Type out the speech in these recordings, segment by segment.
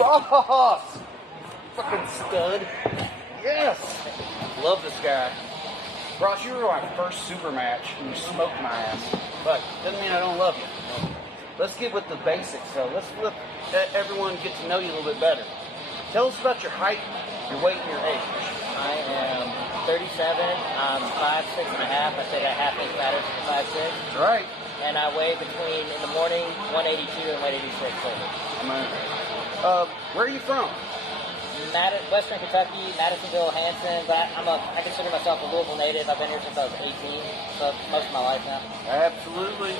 Ross! Fucking stud. Yes! Love this guy. Ross, you were my first super match, and you smoked my ass. But doesn't mean I don't love you. Let's get with the basics, though. Let's let everyone get to know you a little bit better. Tell us about your height, your weight, and your age. I am 37. I'm 5'6.5". I say that half inch matters to 5'6". That's right. And I weigh between, in the morning, 182 and 186 over. Where are you from? Western Kentucky, Madisonville, Hanson, but I consider myself a Louisville native. I've been here since I was 18, so most of my life now. Absolutely.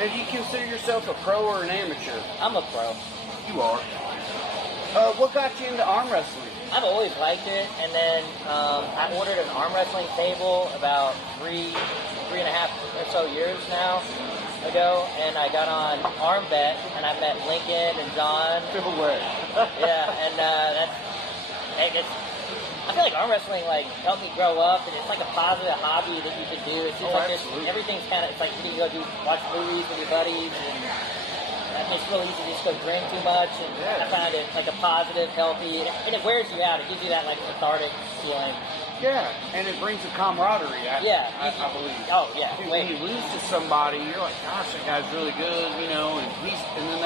And do you consider yourself a pro or an amateur? I'm a pro. You are. What got you into arm wrestling? I've always liked it, and then I ordered an arm wrestling table about three and a half or so years now ago, and I got on Arm Bet, and I met Lincoln and John. No way. Yeah, and I feel like arm wrestling helped me grow up, and it's like a positive hobby that you can do. It's just everything's kind of, it's like you can go watch movies with your buddies, and I mean, it's really easy to just go drink too much, and I find it like a positive, healthy, and it wears you out. It gives you that cathartic feeling. Yeah, and it brings a camaraderie. I believe. Oh yeah. When you lose to somebody, you're like, gosh, that guy's really good, and then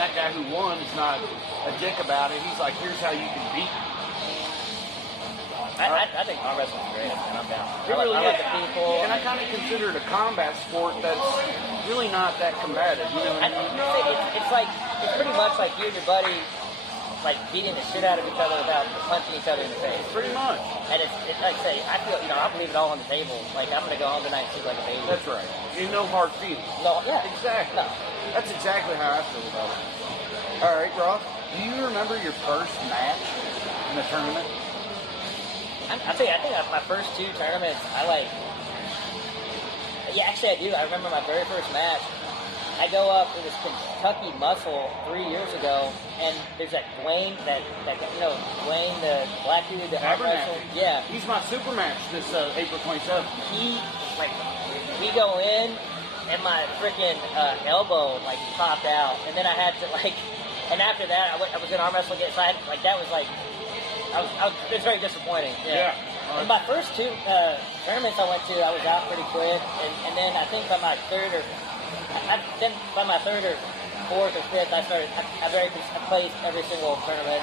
that guy who won is not a dick about it. He's like, here's how you can beat me. I think arm wrestling is great, and I'm down. It really I is. like the people. And I kind of consider it a combat sport that's really not that combative. You know what I mean? It's pretty much like you and your buddy beating the shit out of each other without punching each other in the face. Pretty much. And it's like I say, I feel, I'll leave it all on the table. Like, I'm going to go home tonight and sleep like a baby. That's right. You no hard feelings. No, yeah. Exactly. No. That's exactly how I feel about it. All right, Ross, do you remember your first match in the tournament? I think my first two tournaments, yeah, actually I do. I remember my very first match. I go up to this Kentucky Muscle 3 years ago, and there's that Dwayne, Dwayne, the black dude, the arm wrestler. Yeah. He's my super match this April 27th. We go in, and my freaking elbow popped out, and then I had to and after that I was in arm wrestling again, so I it was very disappointing. Yeah. And my first two tournaments I went to, I was out pretty quick, and then I think by my third or fourth or fifth, I played every single tournament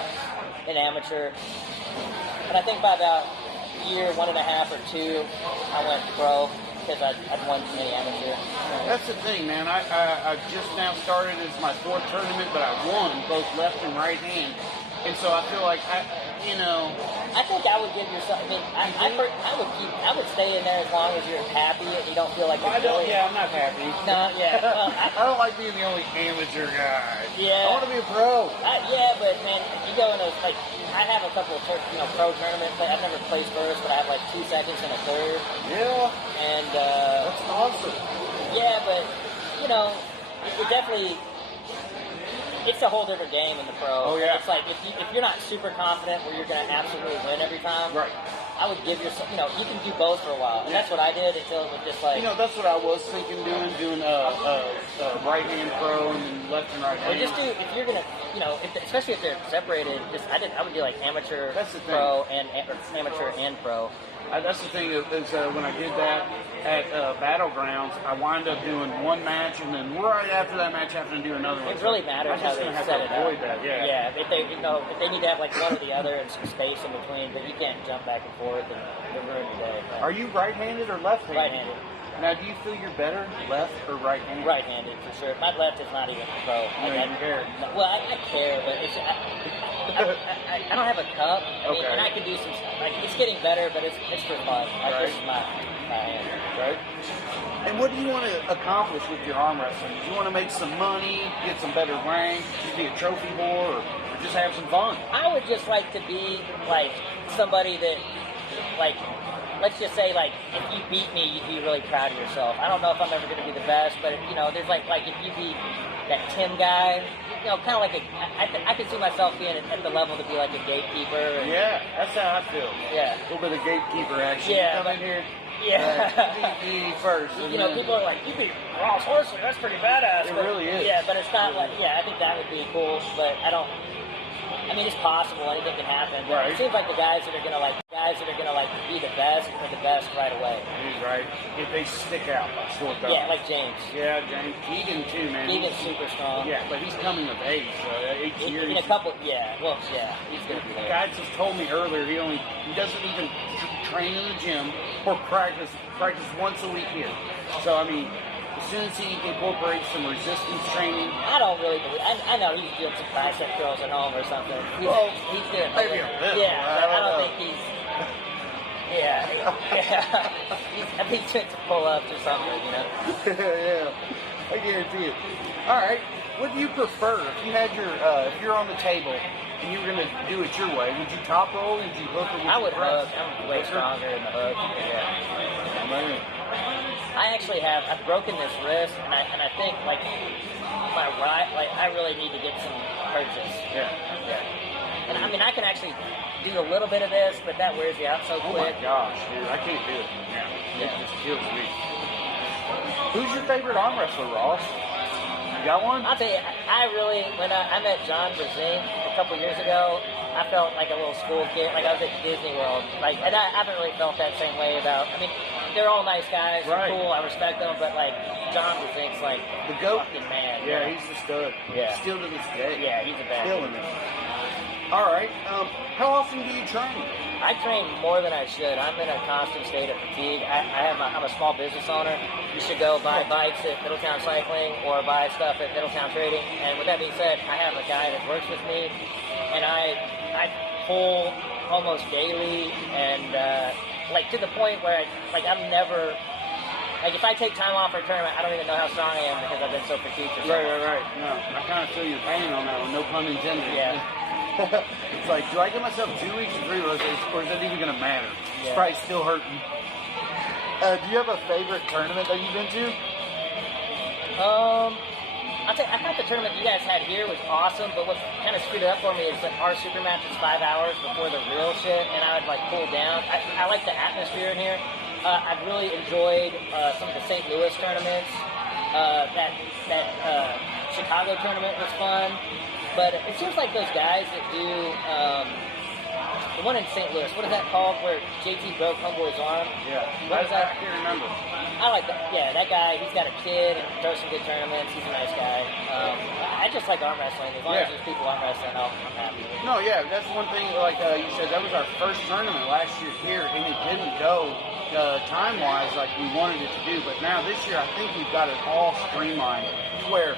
in amateur. And I think by about year 1.5 or 2, I went pro because I'd won too many amateur. That's the thing, man. I just now started as my 4th tournament, but I won both left and right hand. And so I feel like I think I would give yourself. I mean, I would stay in there as long as you're happy and you don't feel like you're I'm not happy. No, yeah. Well, I don't like being the only amateur guy. Yeah. I want to be a pro. Yeah, but man, you go in I have a couple of pro tournaments. I've never placed first, but I have 2 seconds and a third. Yeah. And that's awesome. Yeah, but it definitely. It's a whole different game in the pro. Oh, yeah. It's like if you're not super confident where you're going to absolutely win every time, right. I would give yourself, you can do both for a while. And that's what I did until it was just that's what I was thinking doing right hand pro and then left and right hand. Or just do, if you're going to, especially if they're separated, I would do amateur, pro, and amateur and pro. That's the thing is when I did that at Battlegrounds, I wind up doing one match and then right after that match having to do another one. It really matters how they set it up. That, yeah. Yeah, if they need to have one or the other and some space in between, but you can't jump back and forth and ruin your day. Are you right-handed or left-handed? Right-handed. Now, do you feel you're better left or right-handed? Right-handed, for sure. My left is not even pro. You care? Well, I care, but I don't have a cup. I mean, and I can do some stuff. It's getting better, but it's for fun. This is my hand. Right. And what do you want to accomplish with your arm wrestling? Do you want to make some money, get some better rank, be a trophy whore, or just have some fun? I would just like to be somebody that let's just say, if you beat me, you'd be really proud of yourself. I don't know if I'm ever going to be the best, but, there's if you beat that Tim guy, kind of I could see myself being at the level to be a gatekeeper. Yeah, that's how I feel. Yeah. A little bit of gatekeeper action. Yeah. Come in here. Yeah. Me first. People are like, you beat Ross Horsley, that's pretty badass. It really is. Yeah, but it's not I think that would be cool, but I mean, it's possible. Anything can happen. But Right. it seems like the guys that are gonna be the best are the best right away. He's right. If they stick out, that's what Yeah, like James. Yeah, James. Keegan too, man. Keegan's super strong. Yeah, but he's coming of age. 8 years. In a couple, yeah. Well, yeah, he's gonna be there. Guys just told me earlier he doesn't even train in the gym or practice once a week here. So I mean, as soon as he incorporates some resistance training, I don't really believe. I know he's doing some bicep curls at home or something. He's doing maybe a little. Yeah, I but I don't don't know. think he's. Yeah. I think he's doing some pull-ups or something. You know. Yeah, I guarantee it. All right, what do you prefer? If you had if you're on the table and you were gonna do it your way, would you top roll? Would you hook? Or would I you would press? hook. I'm way stronger in the hook. Yeah. I actually I've broken this wrist, and I think like my right, like I really need to get some purchase. Yeah. And I mean, I can actually do a little bit of this, but that wears you out so Oh my quick. gosh, dude, I can't do it. Yeah. It just kills me. Who's your favorite arm wrestler, Ross? You got one? I'll tell you, I really, when I met John Brazing a couple years ago, I felt like a little school kid, like I was at Disney World. Like, and I haven't really felt that same way about, I mean, they're all nice guys, they're Right. cool, I respect them, but like, John Brazing's like The GOAT. fucking man. Yeah, he's the stud. Yeah. Still to this day. Yeah, he's a bad Killing it. All right. How often do you train? I train more than I should. I'm in a constant state of fatigue. I'm a small business owner. You should go buy bikes at Middletown Cycling or buy stuff at Middletown Trading. And with that being said, I have a guy that works with me, and I pull almost daily, and like to the point where I'm never. Like, if I take time off for a tournament, I don't even know how strong I am because I've been so fatigued. For so long. Right. No, I kind of feel your pain on that one. No pun intended. Yeah. It's like, do I give myself 2 weeks or 3 weeks, or is it even going to matter? It's Yeah. probably still hurting. Do you have a favorite tournament that you've been to? I'll tell you, I thought the tournament you guys had here was awesome, but what kind of screwed it up for me is that our super match is 5 hours before the real shit, and I would like cool down. I like the atmosphere in here. I've really enjoyed some of the St. Louis tournaments. That Chicago tournament was fun, but it seems like those guys that do the one in St. Louis. What is that called? Where JT broke Homeboy's arm? Yeah. What is that? I can't remember. I like that. Yeah, that guy. He's got a kid and throws some good tournaments. He's a nice guy. I just like arm wrestling. As long as there's people arm wrestling, I'm happy. No, yeah, that's one thing. Like you said, that was our first tournament last year here, and it didn't go time-wise like we wanted it to do. But now this year, I think we've got it all streamlined to where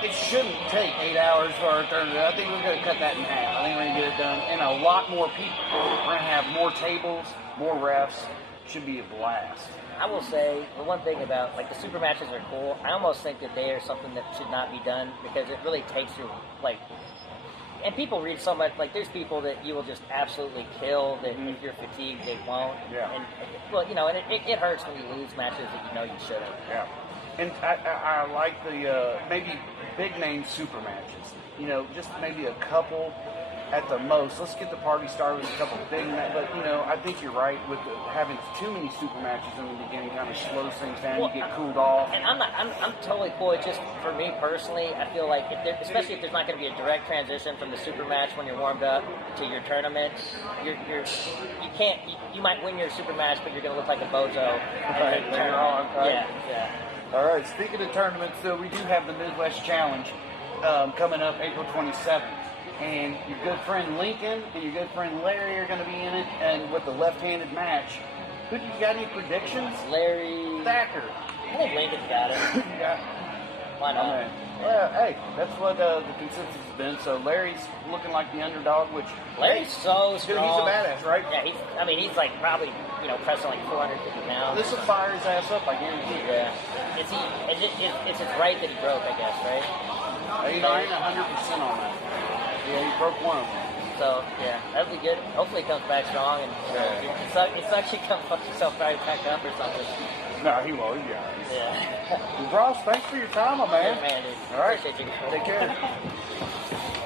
it shouldn't take 8 hours for our tournament. I think we're going to cut that in half. I think we're going to get it done, and a lot more people. We're going to have more tables, more refs. Should be a blast. I will say the one thing about like the super matches are cool. I almost think that they are something that should not be done because it really takes you like. And people read so much. Like there's people that you will just absolutely kill that if you're fatigued they won't. Yeah. And well, you know, and it hurts when you lose matches that you know you shouldn't. Yeah. And I like the maybe big name super matches. You know, just maybe a couple at the most. Let's get the party started with a couple of big matches. But, you know, I think you're right with having too many super matches in the beginning kind of slows things down. Well, you get cooled off. And I'm totally cool. It's just for me personally, I feel like especially if there's not going to be a direct transition from the super match when you're warmed up to your tournament, you might win your super match, but you're going to look like a bozo. Right, later on, right? Yeah. All right, speaking of tournaments, so we do have the Midwest Challenge coming up April 27th. And your good friend Lincoln and your good friend Larry are going to be in it, and with the left-handed match. Who do you got any predictions? Larry Thacker. I think Lincoln's got it. Yeah. Why not? Okay. Well, hey, that's what the consensus has been. So Larry's looking like the underdog, which Larry's so strong. dude, he's a badass, right? Yeah, he's like probably pressing like 450 pounds. This will fire his ass up, I guarantee you. Yeah. It's his right that he broke, I guess, right? You know, I ain't 100% on that. Yeah, he broke one of them. So yeah, that'd be good. Hopefully he comes back strong, and it sucks he comes fuck himself right back up or something. No, he won't. Yeah. Yeah. Ross, thanks for your time, my man. Good man, dude. All right. Appreciate you. Take care.